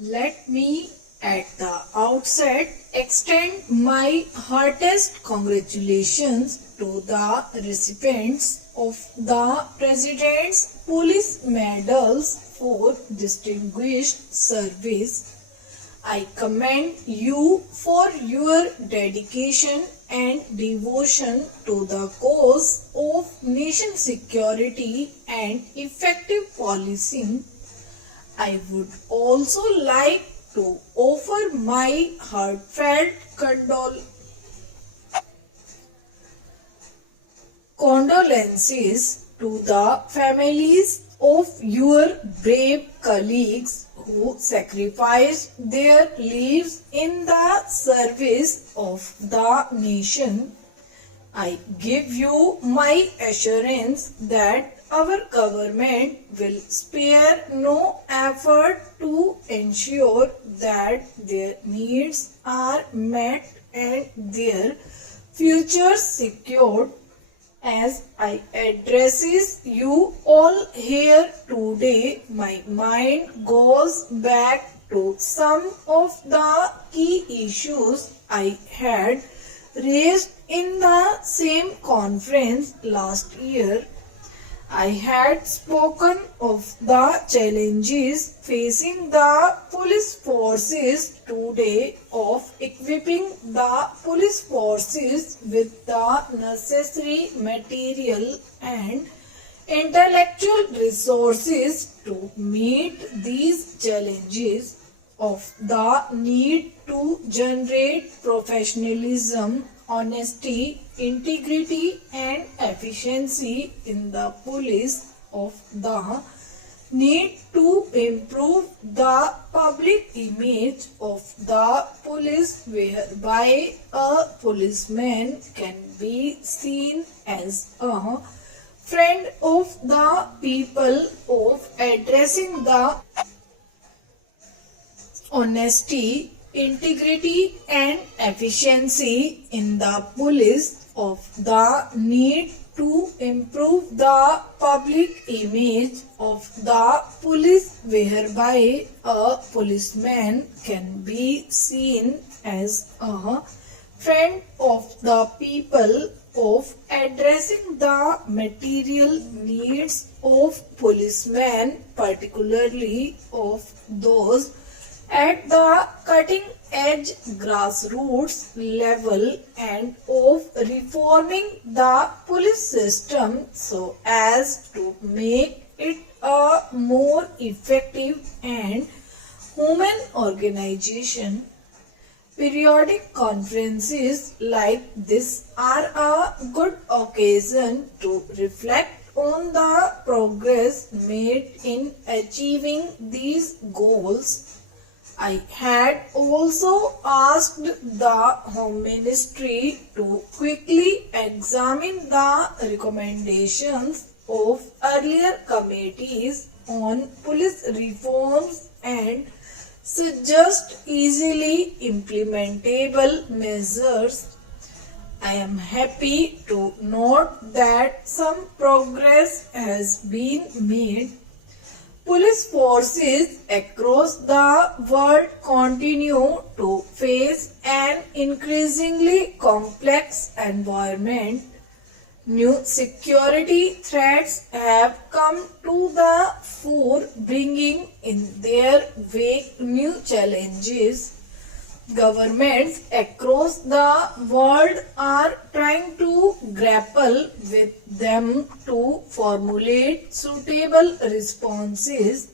Let me at the outset extend my heartiest congratulations to the recipients of the President's Police Medals for Distinguished Service. I commend you for your dedication and devotion to the cause of nation security and effective policing. I would also like to offer my heartfelt condolences to the families of your brave colleagues who sacrificed their lives in the service of the nation. I give you my assurance that our government will spare no effort to ensure that their needs are met and their futures secured. As I addresses you all here today, my mind goes back to some of the key issues I had raised in the same conference last year. I had spoken of the challenges facing the police forces today of equipping the police forces with the necessary material and intellectual resources to meet these challenges, of the need to generate professionalism, honesty, integrity and efficiency in the police, of the need to improve the public image of the police whereby a policeman can be seen as a friend of the people, of addressing the honesty, integrity and efficiency in the police, of the need to improve the public image of the police whereby a policeman can be seen as a friend of the people, of addressing the material needs of policemen, particularly of those at the cutting edge grassroots level, and of reforming the police system so as to make it a more effective and human organization. Periodic conferences like this are a good occasion to reflect on the progress made in achieving these goals. I had also asked the Home Ministry to quickly examine the recommendations of earlier committees on police reforms and suggest easily implementable measures. I am happy to note that some progress has been made. Police forces across the world continue to face an increasingly complex environment. New security threats have come to the fore, bringing in their wake new challenges. Governments across the world are trying to grapple with them to formulate suitable responses.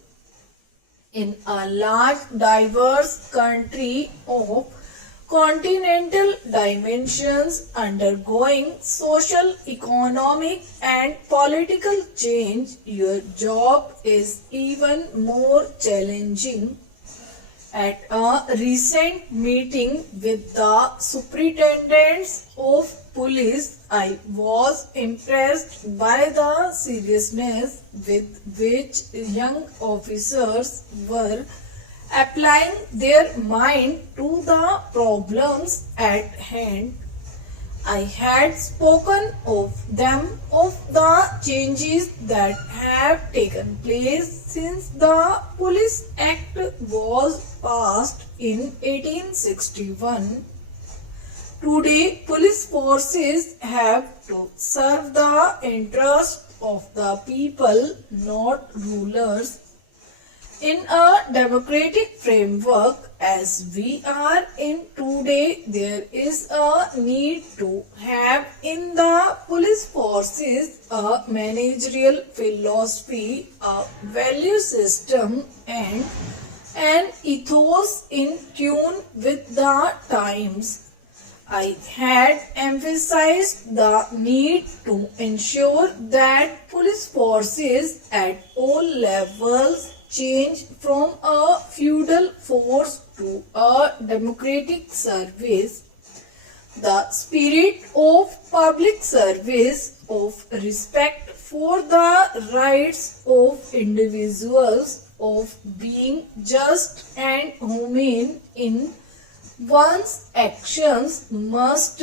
In a large, diverse country of continental dimensions undergoing social, economic and political change, your job is even more challenging. At a recent meeting with the superintendents of police, I was impressed by the seriousness with which young officers were applying their mind to the problems at hand. I had spoken of them, of the changes that have taken place since the Police Act was passed in 1861. Today, police forces have to serve the interest of the people, not rulers. In a democratic framework as we are in today, there is a need to have in the police forces a managerial philosophy, a value system, and an ethos in tune with the times. I had emphasized the need to ensure that police forces at all levels change from a feudal force to a democratic service. The spirit of public service, of respect for the rights of individuals, of being just and humane in one's actions must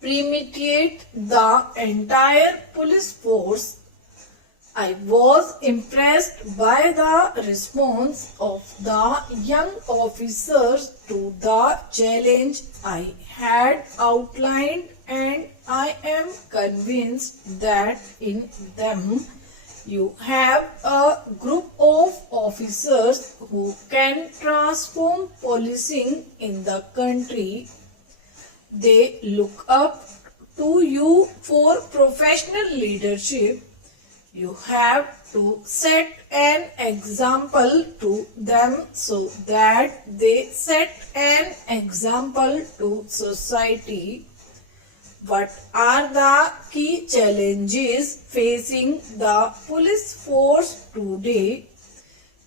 permeate the entire police force. I was impressed by the response of the young officers to the challenge I had outlined, and I am convinced that in them you have a group of officers who can transform policing in the country. They look up to you for professional leadership. You have to set an example to them so that they set an example to society. What are the key challenges facing the police force today?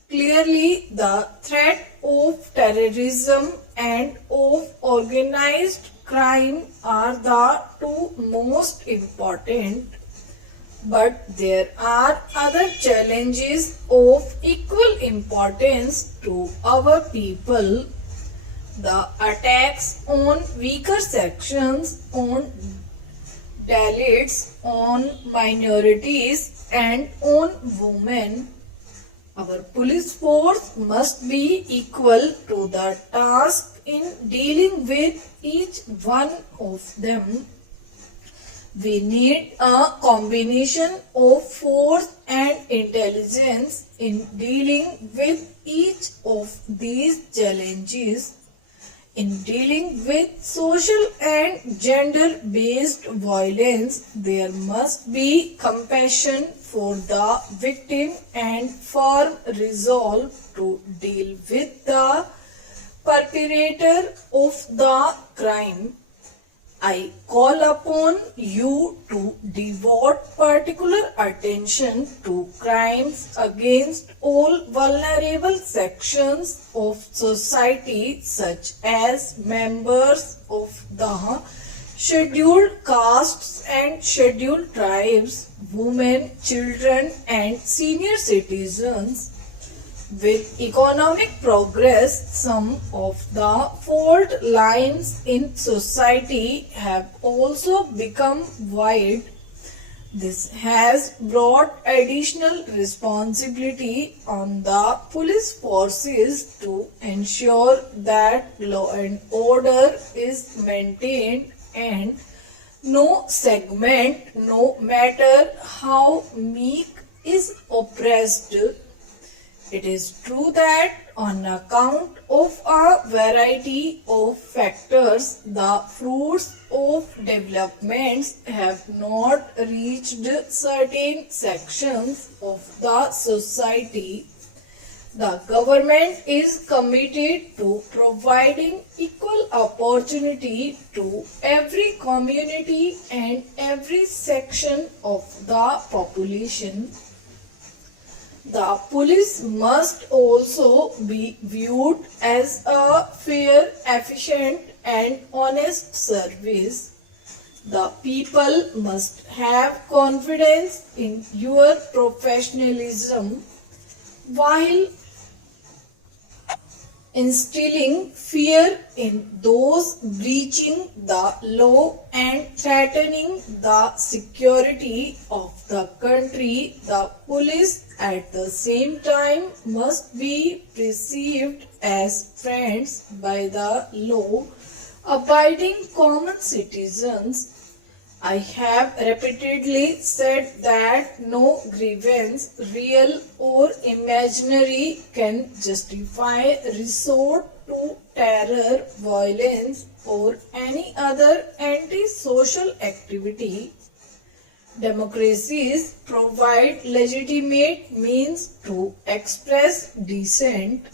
Clearly, the threat of terrorism and of organized crime are the two most important. But there are other challenges of equal importance to our people. The attacks on weaker sections, on Dalits, on minorities, and on women. Our police force must be equal to the task in dealing with each one of them. We need a combination of force and intelligence in dealing with each of these challenges. In dealing with social and gender-based violence, there must be compassion for the victim and firm resolve to deal with the perpetrator of the crime. I call upon you to devote particular attention to crimes against all vulnerable sections of society, such as members of the scheduled castes and scheduled tribes, women, children, and senior citizens. With economic progress, some of the fault lines in society have also become wide. This has brought additional responsibility on the police forces to ensure that law and order is maintained and no segment, no matter how meek, is oppressed. It is true that on account of a variety of factors, the fruits of developments have not reached certain sections of the society. The government is committed to providing equal opportunity to every community and every section of the population. The police must also be viewed as a fair, efficient, and honest service. The people must have confidence in your professionalism. While instilling fear in those breaching the law and threatening the security of the country. The police at the same time must be perceived as friends by the law abiding common citizens. I have repeatedly said that no grievance, real or imaginary, can justify resort to terror, violence, or any other anti-social activity. Democracies provide legitimate means to express dissent,